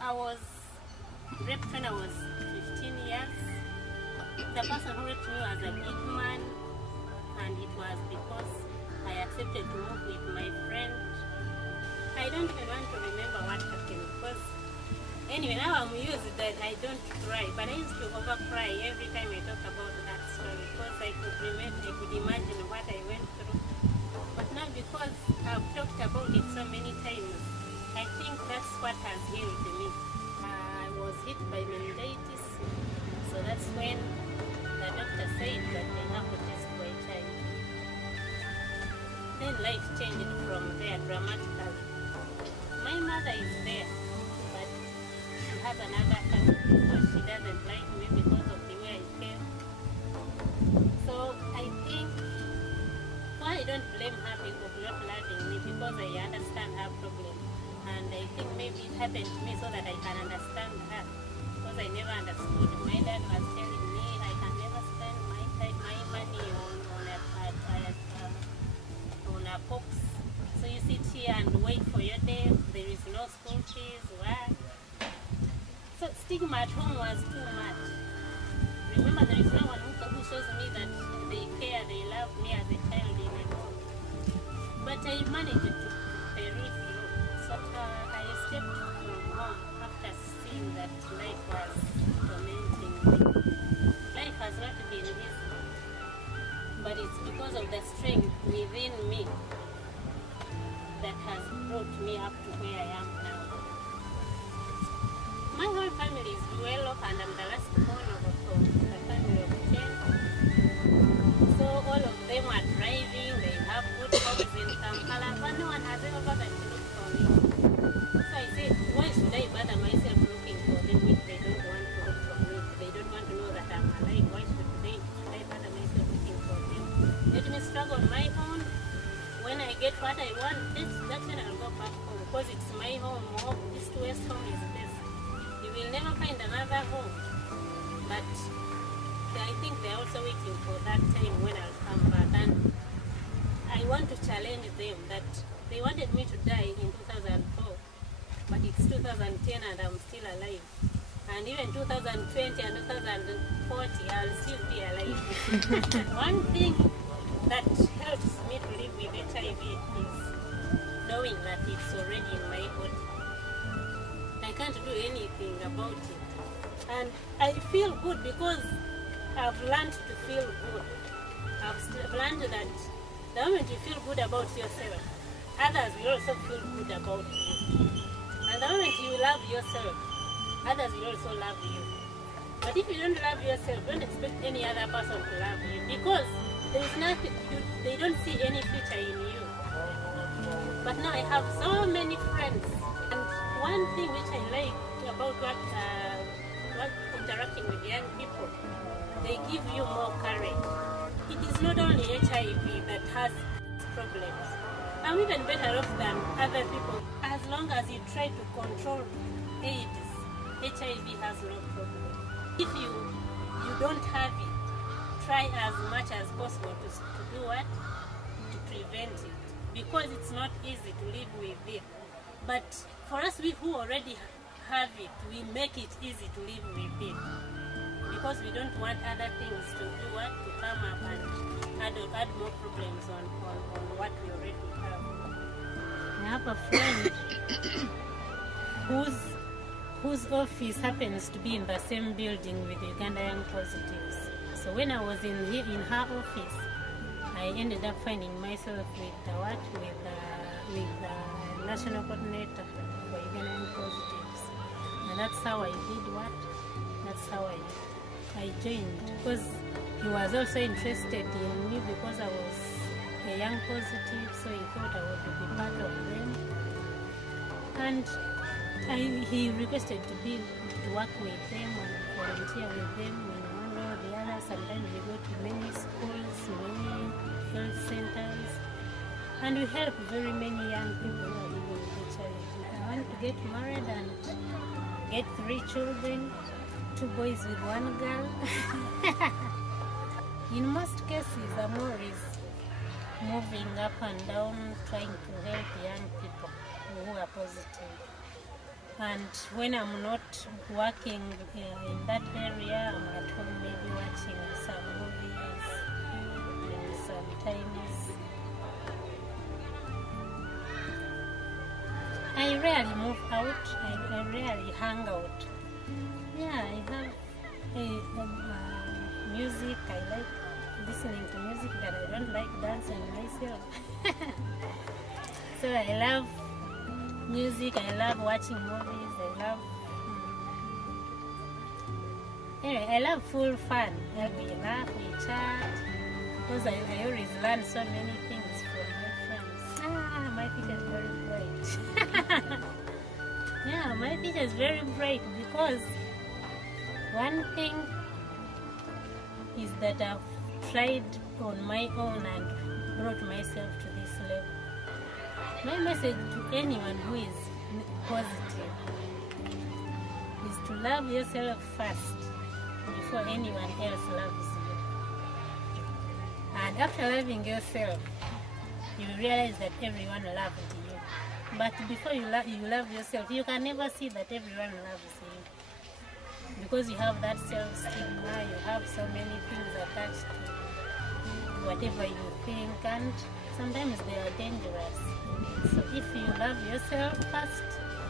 I was raped when I was 15 years. The person who raped me was a big man, and it was because I accepted to move with my friend. I don't even want to remember what happened because anyway, now I'm used to that I don't cry, but I used to over-cry every time I talk about that story because I could imagine what I went through. But now because I've talked about it so many times, I think that's what has healed me. I was hit by meningitis, so that's when the doctor said that I have to test for HIV. Then life changed from there dramatically. My mother is there, but she has another family because she doesn't like me because of the way I came. So I think I don't blame her for not loving me because I understand her problem. And I think maybe it happened to me so that I can understand her. Because I never understood. My dad was telling me I can never spend my money on a box. So you sit here and wait for your day. There is no school fees. What? So stigma at home was too much. Remember, there is no one who shows me that they care, they love me as a child in a home. But I managed to peruse through. So I escaped from home after seeing that life was tormenting me. Life has not been easy, but it's because of the strength within me that has brought me up to where I am now. My whole family is well off, and I'm the last born of a family of 10. So all of them are driving, they have good homes in Kampala, but no one has ever bothered to look for me. So I said, why should I bother myself looking for them if they don't want to look for me? If they don't want to know that I'm alive, why should I bother myself looking for them? Let me struggle on my own. When I get what I want, that's when I'll go back home, because it's my home. East to West home is this. You will never find another home. But I think they're also waiting for that time when I'll come back. And I want to challenge them that they wanted me to die in 2004, but it's 2010 and I'm still alive. And even 2020 and 2040, I'll still be alive. One thing that helps me to live with HIV is knowing that it's already in my body. I can't do anything about it. And I feel good because I've learned to feel good. I've learned that the moment you feel good about yourself, others will also feel good about you. And the moment you love yourself, others will also love you. But if you don't love yourself, don't expect any other person to love you, because there is nothing, they don't see any future in you. But now I have so many friends, and one thing which I like about what interacting with young people, they give you more courage. It is not only HIV that has problems. I'm even better off than other people. As long as you try to control AIDS, HIV has no problem. If you don't have it, try as much as possible to do what? To prevent it. Because it's not easy to live with it. But for us, we who already have it, we make it easy to live with it. Because we don't want other things to do what? To come up and add more problems on what we already have. I have a friend whose office happens to be in the same building with Uganda Young Positives. So when I was in her office, I ended up finding myself with the national coordinator for Uganda Young Positives. And that's how I did what? That's how I joined, because he was also interested in me because I was a young positive, so he thought I would be part of them. And he requested to work with them and volunteer with them in one way or the other. Sometimes we go to many schools, many health centers, and we help very many young people who are living with HIV. I want to get married and get 3 children. 2 boys with 1 girl. In most cases, Amor is moving up and down, trying to help young people who are positive. And when I'm not working in that area, I'm at home maybe watching some movies, and sometimes I rarely move out, I rarely hang out. Yeah, I have music, I like listening to music, but I don't like dancing myself. So I love music, I love watching movies, I love full fun. We laugh, we chat, because I always learn so many things from my friends. My future is very bright. Yeah, my future is very bright because one thing is that I've tried on my own and brought myself to this level. My message to anyone who is positive is to love yourself first before anyone else loves you. And after loving yourself, you realize that everyone loved you. But before you love yourself, you can never see that everyone loves you. Because you have that self-stigma, you have so many things attached to whatever you think, and sometimes they are dangerous. So if you love yourself first,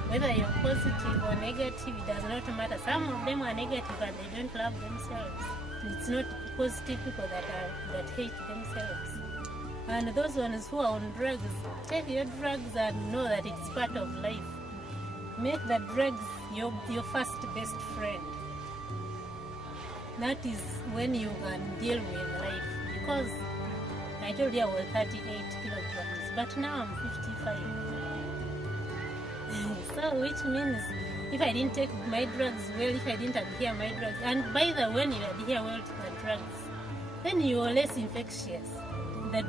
whether you're positive or negative, it does not matter. Some of them are negative and they don't love themselves. It's not positive people that hate themselves. And those ones who are on drugs, take your drugs and know that it's part of life. Make the drugs your first best friend. That is when you can deal with life. Because I told you I was 38 kilograms, but now I'm 55. So which means if I didn't take my drugs well, if I didn't adhere my drugs, and by the way, when you adhere well to the drugs, then you are less infectious. The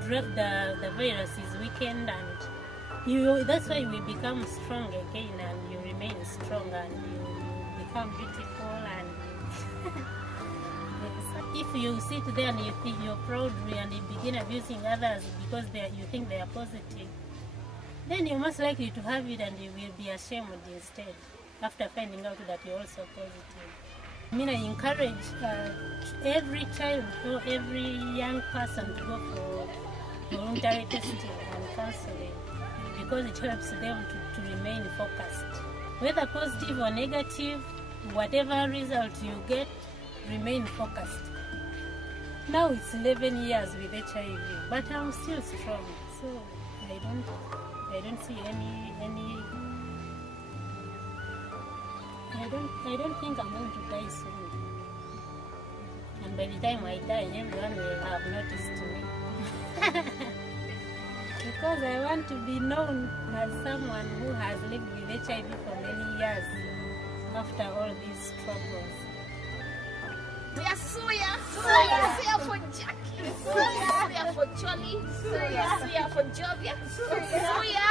virus is weakened, and that's why we become strong again, and you remain strong, and you become beautiful. And if you sit there and you think you're proud and you begin abusing others because you think they are positive, then you're most likely to have it and you will be ashamed instead after finding out that you're also positive. I mean, I encourage every child or every young person to go for voluntary testing and counseling because it helps them to remain focused. Whether positive or negative, whatever result you get, remain focused. Now it's 11 years with HIV, but I'm still strong, so I don't see any. I don't think I'm going to die soon. And by the time I die, everyone will have noticed me. Because I want to be known as someone who has lived with HIV for many years after all these troubles. Suya for Jackie, suya for Jolly, suya for Jovia, suya.